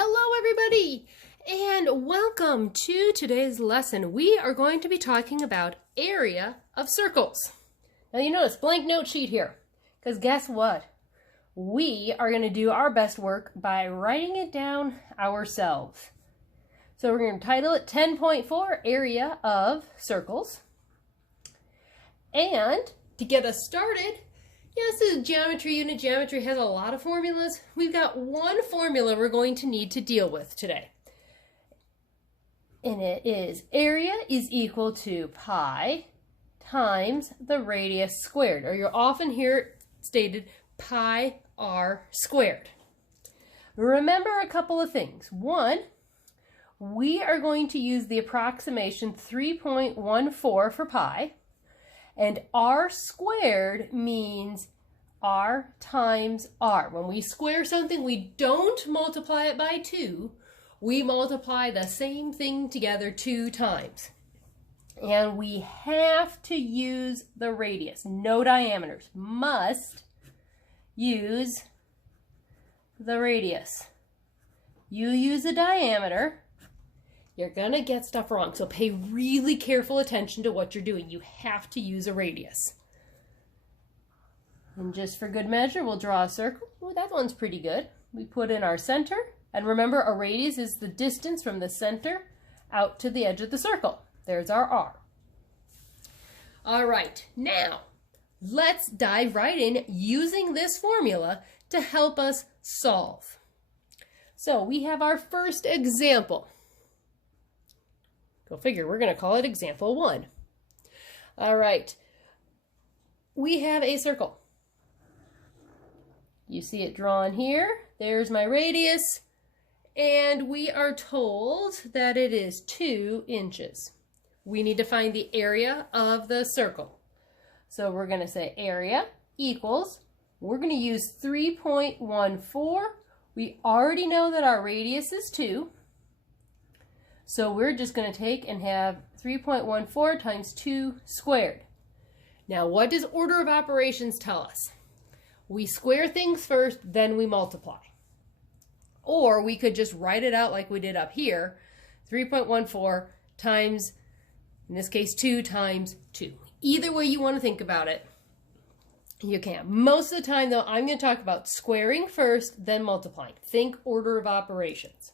Hello everybody and welcome to today's lesson. We are going to be talking about area of circles. Now you notice blank note sheet here because guess what? We are going to do our best work by writing it down ourselves. So we're going to title it 10.4 Area of Circles. And to get us started, yes, this is geometry unit. Geometry has a lot of formulas. We've got one formula we're going to need to deal with today. And it is area is equal to pi times the radius squared. Or you'll often hear it stated pi r squared. Remember a couple of things. One, we are going to use the approximation 3.14 for pi. And r squared means r times r. When we square something, we don't multiply it by 2. We multiply the same thing together 2 times. And we have to use the radius. No diameters. Must use the radius. You use a diameter, you're going to get stuff wrong. So pay really careful attention to what you're doing. You have to use a radius. And just for good measure, we'll draw a circle. Oh, that one's pretty good. We put in our center. And remember, a radius is the distance from the center out to the edge of the circle. There's our R. All right, now let's dive right in using this formula to help us solve. So we have our first example. Go figure, we're going to call it example 1. All right, we have a circle. You see it drawn here. There's my radius, and we are told that it is 2 inches. We need to find the area of the circle. So we're going to say area equals, we're going to use 3.14. We already know that our radius is 2. So we're just going to take and have 3.14 times 2 squared. Now, what does order of operations tell us? We square things first, then we multiply. Or we could just write it out like we did up here, 3.14 times, in this case, 2 times 2. Either way you want to think about it, you can. Most of the time, though, I'm going to talk about squaring first, then multiplying. Think order of operations.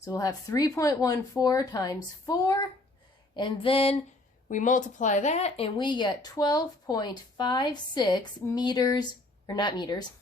So we'll have 3.14 times 4, and then we multiply that, and we get 12.56 meters, or not meters,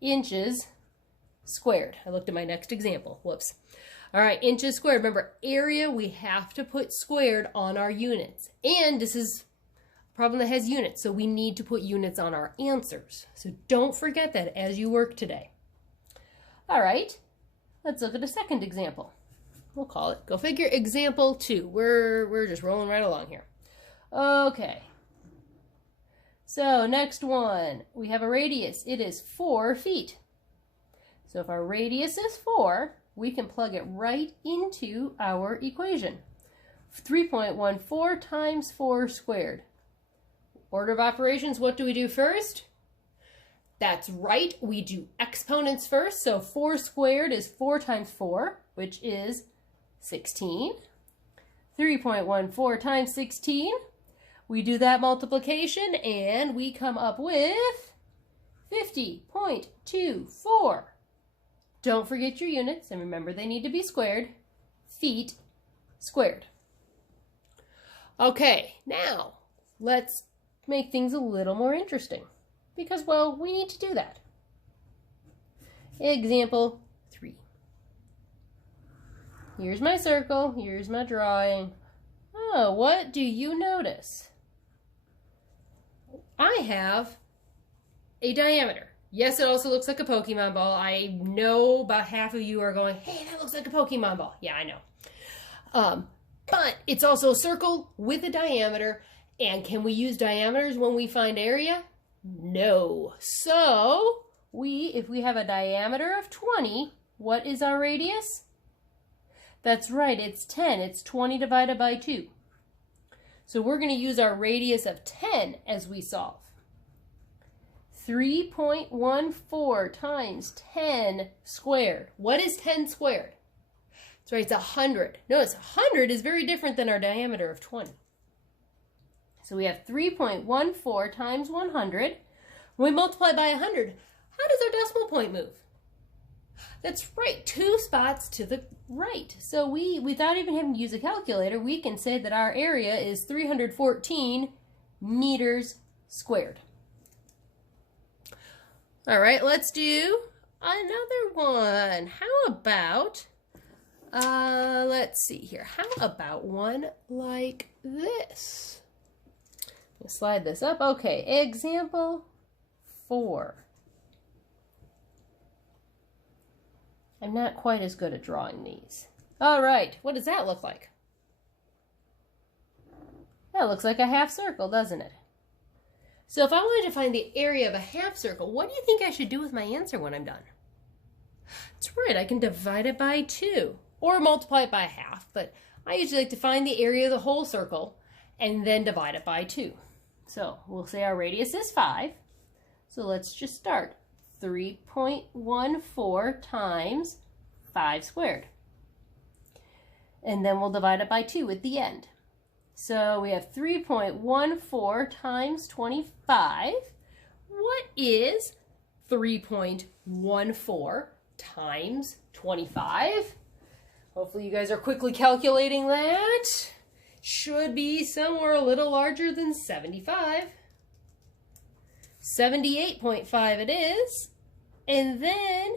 inches squared. I looked at my next example. Whoops. All right, inches squared. Remember, area, we have to put squared on our units. And this is a problem that has units, so we need to put units on our answers. So don't forget that as you work today. All right. Let's look at a second example. We'll call it, go figure, example 2. We're just rolling right along here. Okay. So next one, we have a radius. It is 4 feet. So if our radius is 4, we can plug it right into our equation. 3.14 times 4 squared. Order of operations, what do we do first? That's right, we do exponents first. So 4 squared is 4 times 4, which is 16. 3.14 times 16. We do that multiplication and we come up with 50.24. Don't forget your units, and remember they need to be squared. Feet squared. Okay, now let's make things a little more interesting. Because, well, we need to do that. Example 3. Here's my circle. Here's my drawing. Oh, what do you notice? I have a diameter. Yes, it also looks like a Pokemon ball. I know about half of you are going, hey, that looks like a Pokemon ball. Yeah, I know. But it's also a circle with a diameter. And can we use diameters when we find area? No. So, if we have a diameter of 20, what is our radius? That's right, it's 10. It's 20 divided by 2. So we're going to use our radius of 10 as we solve. 3.14 times 10 squared. What is 10 squared? That's right, it's 100. Notice 100 is very different than our diameter of 20. So we have 3.14 times 100. When we multiply by 100, how does our decimal point move? That's right, 2 spots to the right. So without even having to use a calculator, we can say that our area is 314 meters squared. All right, let's do another one. How about, let's see here. How about one like this? Slide this up. Okay, example 4. I'm not quite as good at drawing these. All right, what does that look like? That looks like a half circle, doesn't it? So if I wanted to find the area of a half circle, what do you think I should do with my answer when I'm done? That's right, I can divide it by 2 or multiply it by half, but I usually like to find the area of the whole circle and then divide it by 2. So we'll say our radius is 5. So let's just start. 3.14 times 5 squared. And then we'll divide it by 2 at the end. So we have 3.14 times 25. What is 3.14 times 25? Hopefully you guys are quickly calculating that. Should be somewhere a little larger than 75. 78.5 it is. And then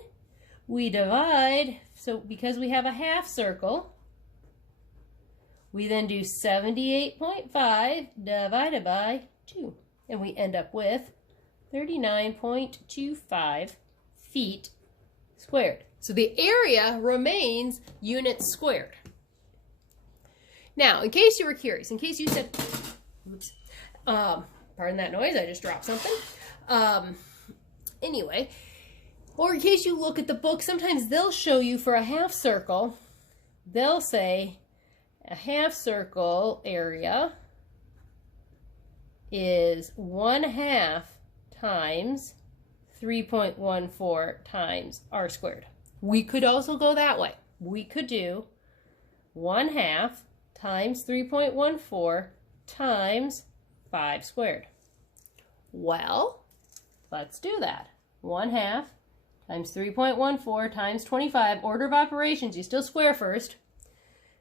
we divide, so because we have a half circle, we then do 78.5 divided by 2. And we end up with 39.25 feet squared. So the area remains units squared. Now, in case you were curious, in case you said, oops, pardon that noise, I just dropped something. Anyway, or in case you look at the book, sometimes they'll show you for a half circle, they'll say a half circle area is 1/2 times 3.14 times r squared. We could also go that way. We could do 1/2 times 3.14 times 5 squared. Well, let's do that. 1/2 times 3.14 times 25. Order of operations, you still square first.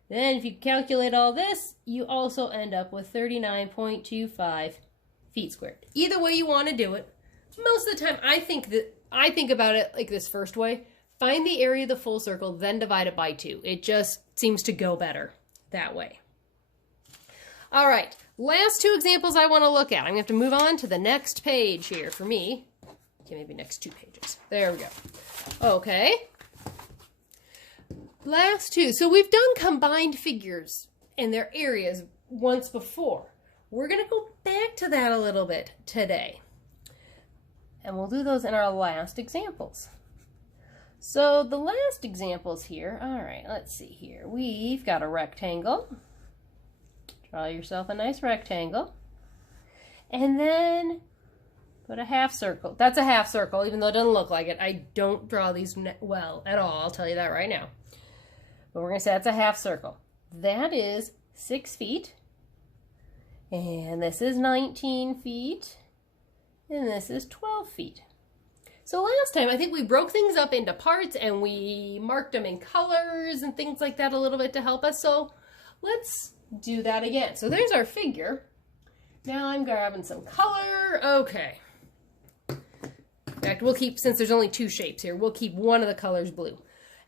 Then if you calculate all this, you also end up with 39.25 feet squared. Either way you want to do it. Most of the time I think about it like this first way. Find the area of the full circle, then divide it by 2. It just seems to go better that way. All right, last 2 examples I want to look at. I'm going to have to move on to the next page here for me. Okay, maybe next 2 pages. There we go. Okay. Last 2. So we've done combined figures and their areas once before. We're going to go back to that a little bit today. And we'll do those in our last examples. So the last examples here, all right, let's see here. We've got a rectangle. Draw yourself a nice rectangle. And then put a half circle. That's a half circle, even though it doesn't look like it. I don't draw these well at all, I'll tell you that right now. But we're going to say that's a half circle. That is 6 feet. And this is 19 feet. And this is 12 feet. So last time, I think we broke things up into parts and we marked them in colors and things like that a little bit to help us. So let's do that again. So there's our figure. Now I'm grabbing some color. Okay. In fact, we'll keep, since there's only 2 shapes here, we'll keep one of the colors blue.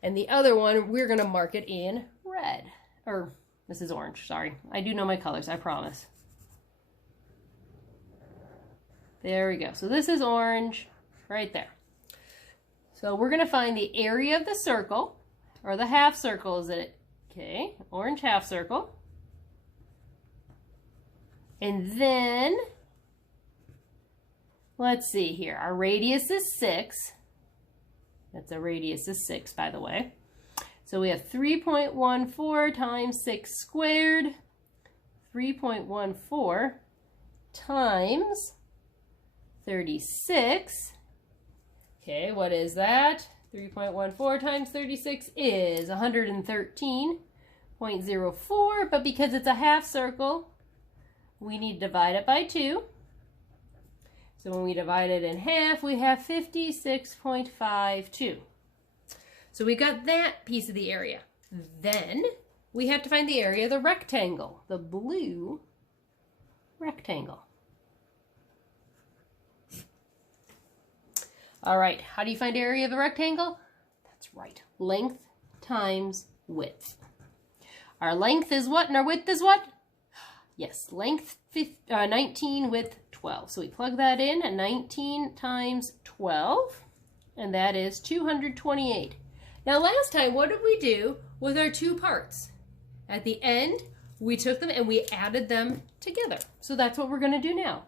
And the other one, we're going to mark it in red. Or, this is orange, sorry. I do know my colors, I promise. There we go. So this is orange. Right there. So we're going to find the area of the circle, or the half circle is it. Okay, orange half circle. And then, let's see here. Our radius is 6. That's a radius of 6, by the way. So we have 3.14 times 6 36. Okay, what is that? 3.14 times 36 is 113.04, but because it's a half circle, we need to divide it by 2. So when we divide it in half, we have 56.52. So we got that piece of the area. Then we have to find the area of the rectangle, the blue rectangle. All right, how do you find area of the rectangle? That's right, length times width. Our length is what and our width is what? Yes, length 19, width 12. So we plug that in, 19 times 12, and that is 228. Now last time, what did we do with our two parts? At the end, we took them and we added them together. So that's what we're going to do now.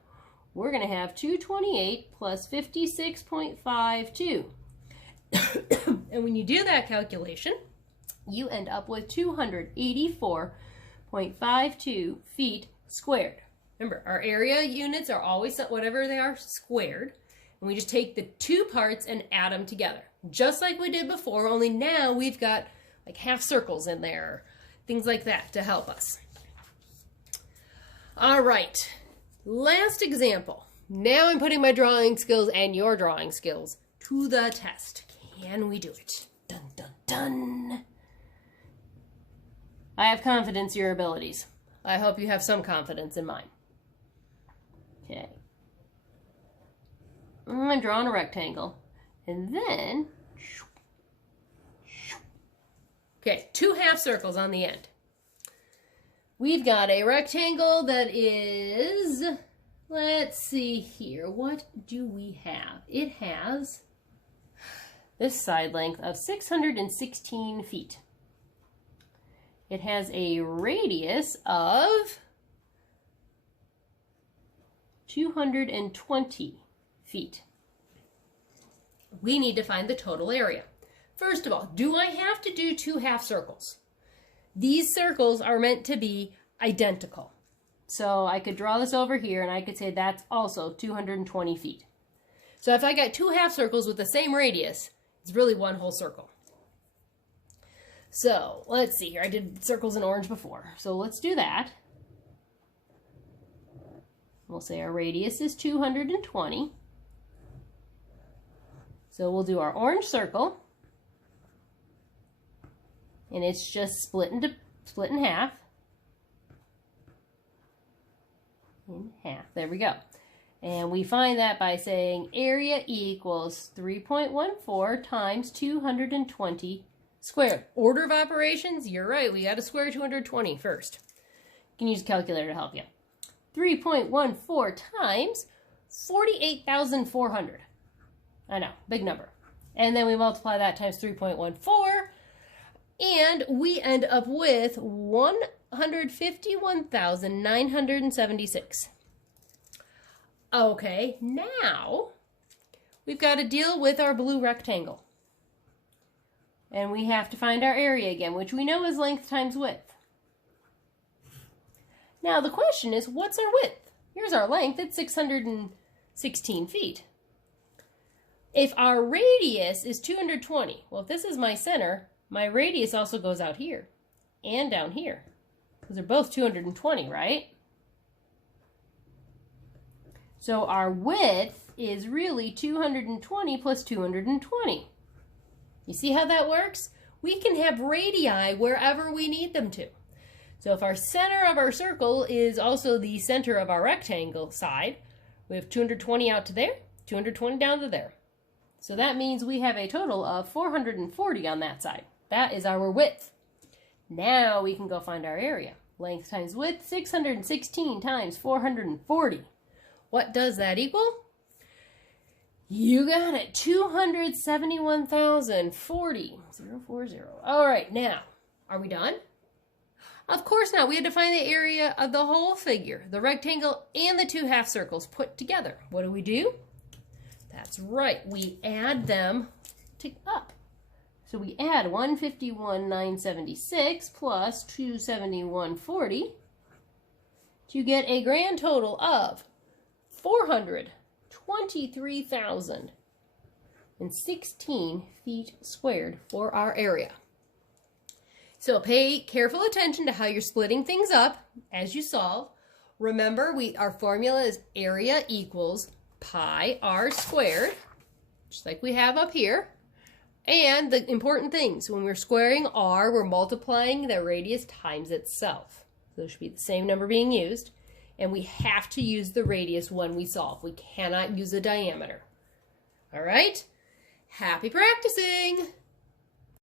We're going to have 228 plus 56.52. And when you do that calculation, you end up with 284.52 feet squared. Remember, our area units are always, whatever they are, squared. And we just take the two parts and add them together. Just like we did before, only now we've got like half circles in there, things like that to help us. All right, last example. Now I'm putting my drawing skills and your drawing skills to the test. Can we do it? Dun, dun, dun. I have confidence in your abilities. I hope you have some confidence in mine. Okay. I'm drawing a rectangle. And then, okay, two half circles on the end. We've got a rectangle that is, let's see here, what do we have? It has this side length of 616 feet. It has a radius of 220 feet. We need to find the total area. First of all, do I have to do two half circles? These circles are meant to be identical. So I could draw this over here and I could say that's also 220 feet. So if I got two half circles with the same radius, it's really one whole circle. So let's see here. I did circles in orange before. So let's do that. We'll say our radius is 220. So we'll do our orange circle. And it's just split in half. In half. There we go. And we find that by saying area equals 3.14 times 220 squared. Order of operations, you're right. We got to square 220 first. You can use a calculator to help you. 3.14 times 48,400. I know, big number. And then we multiply that times 3.14. And we end up with 151,976. Okay, now we've got to deal with our blue rectangle. And we have to find our area again, which we know is length times width. Now the question is, what's our width? Here's our length, it's 616 feet. If our radius is 220, well, if this is my center, my radius also goes out here and down here. Because they're both 220, right? So our width is really 220 plus 220. You see how that works? We can have radii wherever we need them to. So if our center of our circle is also the center of our rectangle side, we have 220 out to there, 220 down to there. So that means we have a total of 440 on that side. That is our width. Now we can go find our area. Length times width, 616 times 440. What does that equal? You got it, 271,040. 040. All right, now, are we done? Of course not. We had to find the area of the whole figure, the rectangle and the two half circles put together. What do? That's right, we add them up. So we add 151,976 plus 271,40 to get a grand total of 420 23,016 feet squared for our area. So pay careful attention to how you're splitting things up as you solve. Remember, our formula is area equals pi r squared, just like we have up here. And the important things, when we're squaring r, we're multiplying the radius times itself. So there should be the same number being used. And we have to use the radius when we solve. We cannot use a diameter. All right? Happy practicing!